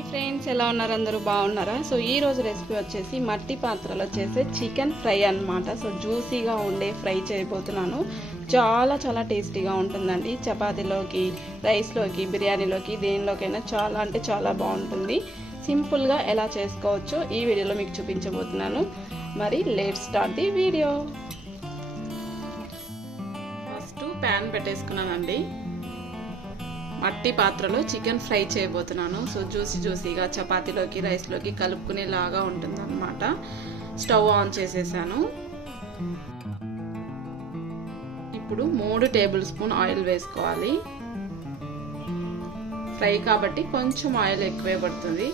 Hi friends, ఎలా ఉన్నారు? అందరూ బాగున్నారా? సో ఈ రోజు రెసిపీ వచ్చేసి మట్టి పాత్రలో చేసే చికెన్ ఫ్రై అన్నమాట. సో జ్యూసీగా ఉండే ఫ్రై చేయబోతున్నాను. చాలా చాలా టేస్టీగా ఉంటుందండి. చపాతీలోకి, రైస్లోకి, బిర్యానీలోకి, దేనిలోకైనా చాలా అంటే చాలా బాగుంటుంది. సింపుల్గా ఎలా చేసుకోవచ్చో ఈ వీడియోలో మీకు చూపించబోతున్నాను. మరి let's start the video. First pan పెట్టేసుకున్నానండి. మట్టి పాత్రలో చికెన్ ఫ్రై చేయబోతున్నాను. సో జ్యూసీగా చపాతీలోకి, రైస్లోకి కలుపుకునేలాగా ఉంటుందన్నమాట. స్టవ్ ఆన్ చేసేసాను. ఇప్పుడు 3 టేబుల్ స్పూన్ ఆయిల్ వేసుకోవాలి. ఫ్రై కాబట్టి కొంచెం ఆయిల్ ఎక్కువే పడుతుంది.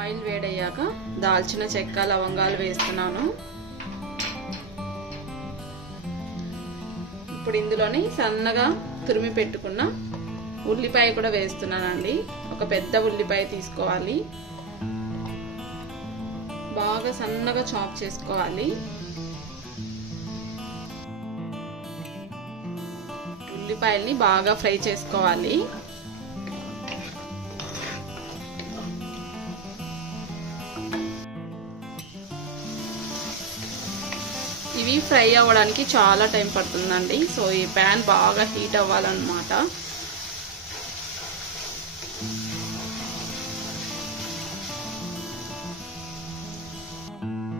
ఆయిల్ వేడయ్యాక దాల్చిన చెక్క, లవంగాలు వేస్తున్నాను. ఇప్పుడు ఇందులోనే సన్నగా తురిమి పెట్టుకున్న ఉల్లిపాయ కూడా వేస్తున్నానండి. ఒక పెద్ద ఉల్లిపాయ తీసుకోవాలి. బాగా సన్నగా చాప్ చేసుకోవాలి. ఉల్లిపాయల్ని బాగా ఫ్రై చేసుకోవాలి. ఇవి ఫ్రై అవ్వడానికి చాలా టైం పడుతుందండి. సో ఈ ప్యాన్ బాగా హీట్ అవ్వాలన్నమాట.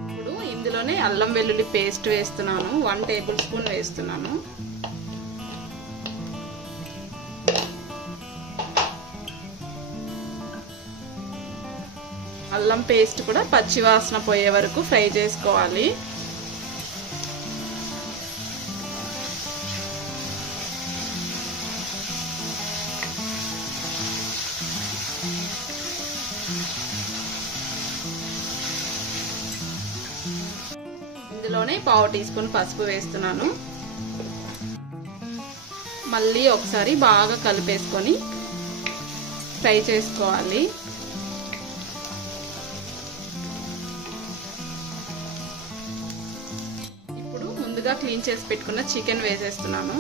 ఇప్పుడు ఇందులోనే అల్లం వెల్లుల్లి పేస్ట్ వేస్తున్నాను. 1 టేబుల్ స్పూన్ వేస్తున్నాను. అల్లం పేస్ట్ కూడా పచ్చి వాసన పోయే వరకు ఫ్రై చేసుకోవాలి. ఇందులోనే 1/2 టీ స్పూన్ పసుపు వేస్తున్నాను. మళ్ళీ ఒకసారి బాగా కలిపేసుకొని ఫ్రై చేసుకోవాలి. ఇప్పుడు ముందుగా క్లీన్ చేసి పెట్టుకున్న చికెన్ వేసేస్తున్నాను.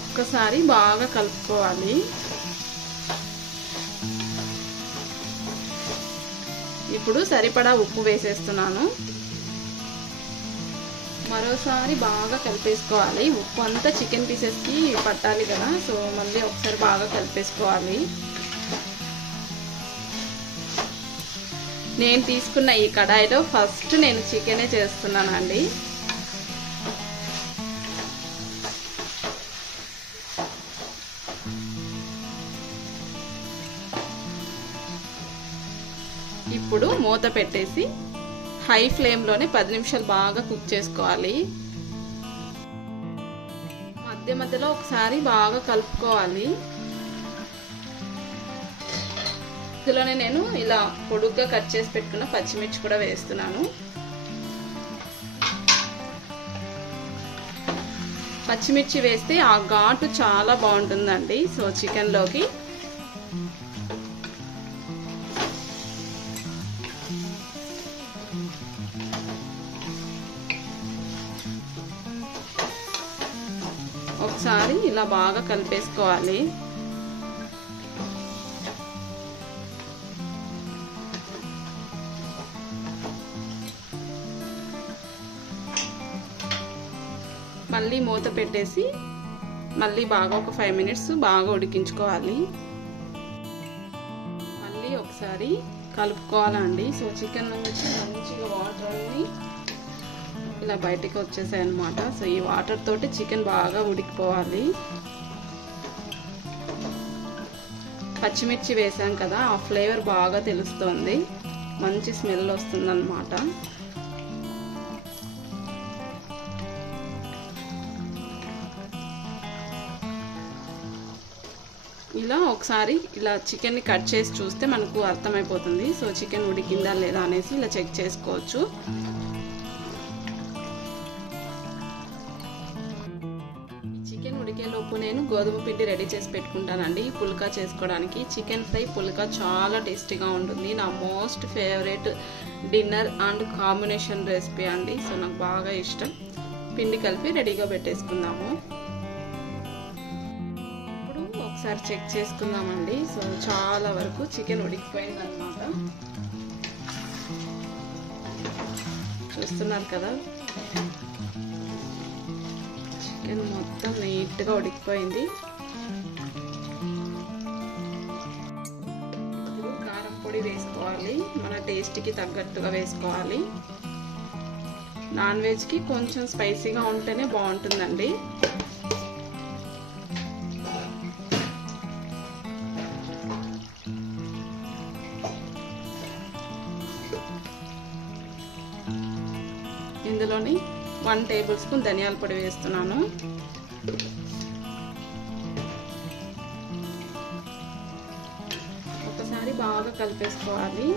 ఒక్కసారి బాగా కలుపుకోవాలి. ఇప్పుడు సరిపడా ఉప్పు వేసేస్తున్నాను. మరోసారి బాగా కలిపేసుకోవాలి. ఉప్పు అంతా చికెన్ పీసెస్కి పట్టాలి కదా. సో మళ్ళీ ఒకసారి బాగా కలిపేసుకోవాలి. నేను తీసుకున్న ఈ కడాయిలో ఫస్ట్ నేను చికెనే చేస్తున్నానండి. ఇప్పుడు మూత పెట్టేసి హై ఫ్లేమ్లోనే 10 నిమిషాలు బాగా కుక్ చేసుకోవాలి. మధ్య మధ్యలో ఒకసారి బాగా కలుపుకోవాలి. ఇందులోనే నేను ఇలా పొడుగ్గా కట్ చేసి పెట్టుకున్న పచ్చిమిర్చి కూడా వేస్తున్నాను. పచ్చిమిర్చి వేస్తే ఆ ఘాటు చాలా బాగుంటుందండి. సో చికెన్లోకి ఒకసారి ఇలా బాగా కలిపేసుకోవాలి. మళ్ళీ మూత పెట్టేసి మళ్ళీ బాగా ఒక 5 మినిట్స్ బాగా ఉడికించుకోవాలి. మళ్ళీ ఒకసారి కలుపుకోవాలండి. సో చికెన్ నుంచి మంచిగా వాటర్ అన్ని ఇలా బయటికి వచ్చేసాయి అన్నమాట. సో ఈ వాటర్ తోటి చికెన్ బాగా ఉడికిపోవాలి. పచ్చిమిర్చి వేసాం కదా, ఆ ఫ్లేవర్ బాగా తెలుస్తుంది. మంచి స్మెల్ వస్తుంది అన్నమాట. ఇలా ఒకసారి ఇలా చికెన్ని కట్ చేసి చూస్తే మనకు అర్థమైపోతుంది. సో చికెన్ ఉడికిందా లేదా అనేసి ఇలా చెక్ చేసుకోవచ్చు. చికెన్ ఉడికేలోపు నేను గోధుమ పిండి రెడీ చేసి పెట్టుకుంటానండి పుల్కా చేసుకోవడానికి. చికెన్ ఫ్రై పుల్కా చాలా టేస్టీగా ఉంటుంది. నా most favourite dinner and combination recipe అండి. సో నాకు బాగా ఇష్టం. పిండి కలిపి రెడీగా పెట్టేసుకుందాము. ఇప్పుడు ఒకసారి చెక్ చేసుకుందామండి. సో చాలా వరకు చికెన్ ఉడికిపోయింది అన్నమాట. చూస్తున్నారు కదా, చికెన్ మొత్తం నీట్గా ఉడికిపోయింది. ఇప్పుడు కారం పొడి వేసుకోవాలి, మన టేస్ట్కి తగ్గట్టుగా వేసుకోవాలి. నాన్ వెజ్కి కొంచెం స్పైసీగా ఉంటేనే బాగుంటుందండి. ఇందులోని 1 టేబుల్ స్పూన్ ధనియాల పొడి వేస్తున్నాను. ఒకసారి బాగా కలిపేసుకోవాలి.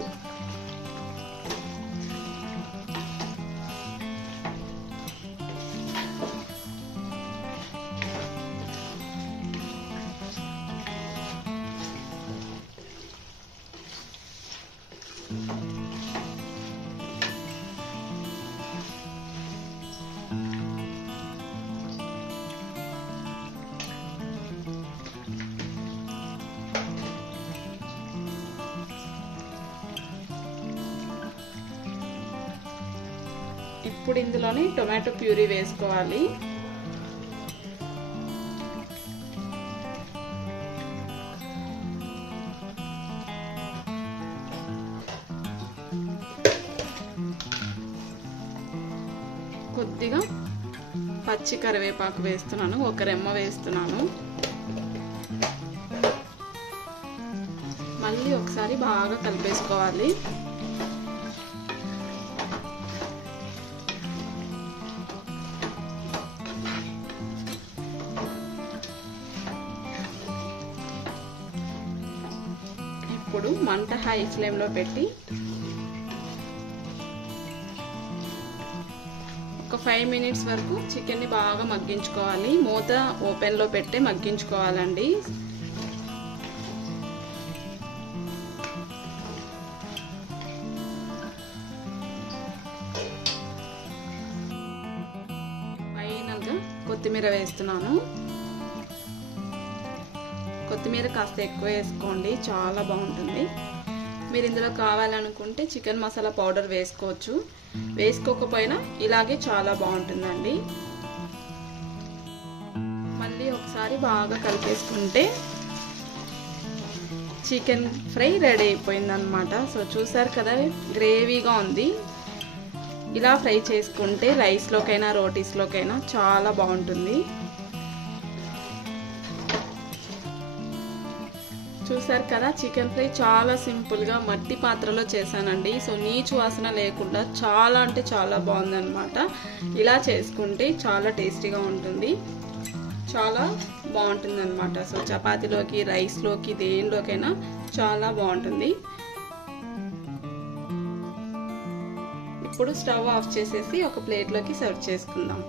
ఇప్పుడు ఇందులోని టొమాటో ప్యూరీ వేసుకోవాలి. కొద్దిగా పచ్చి కరివేపాకు వేస్తున్నాను, 1 రెమ్మ వేస్తున్నాను. మళ్ళీ ఒకసారి బాగా కలిపేసుకోవాలి. ఇప్పుడు మంట హై ఫ్లేమ్లో పెట్టి ఒక 5 మినిట్స్ వరకు చికెన్ని బాగా మగ్గించుకోవాలి. మూత ఓపెన్లో పెట్టి మగ్గించుకోవాలండి. ఫైనల్గా కొత్తిమీర వేస్తున్నాను. కొత్తిమీర కాస్త ఎక్కువ వేసుకోండి, చాలా బాగుంటుంది. మీరు ఇందులో కావాలనుకుంటే చికెన్ మసాలా పౌడర్ వేసుకోవచ్చు, వేసుకోకపోయినా ఇలాగే చాలా బాగుంటుందండి. మళ్ళీ ఒకసారి బాగా కలిపేసుకుంటే చికెన్ ఫ్రై రెడీ అయిపోయింది అన్నమాట. సో చూసారు కదా, గ్రేవీగా ఉంది. ఇలా ఫ్రై చేసుకుంటే రైస్లోకైనా రోటీస్లోకైనా చాలా బాగుంటుంది. చూసారు కదా, చికెన్ ఫ్రై చాలా సింపుల్గా మట్టి పాత్రలో చేశానండి. సో నీచు వాసన లేకుండా చాలా అంటే చాలా బాగుందన్నమాట. ఇలా చేసుకుంటే చాలా టేస్టీగా ఉంటుంది, చాలా బాగుంటుంది అన్నమాట. సో చపాతీలోకి, రైస్లోకి, దేనిలోకైనా చాలా బాగుంటుంది. ఇప్పుడు స్టవ్ ఆఫ్ చేసేసి ఒక ప్లేట్లోకి సర్వ్ చేసుకుందాం.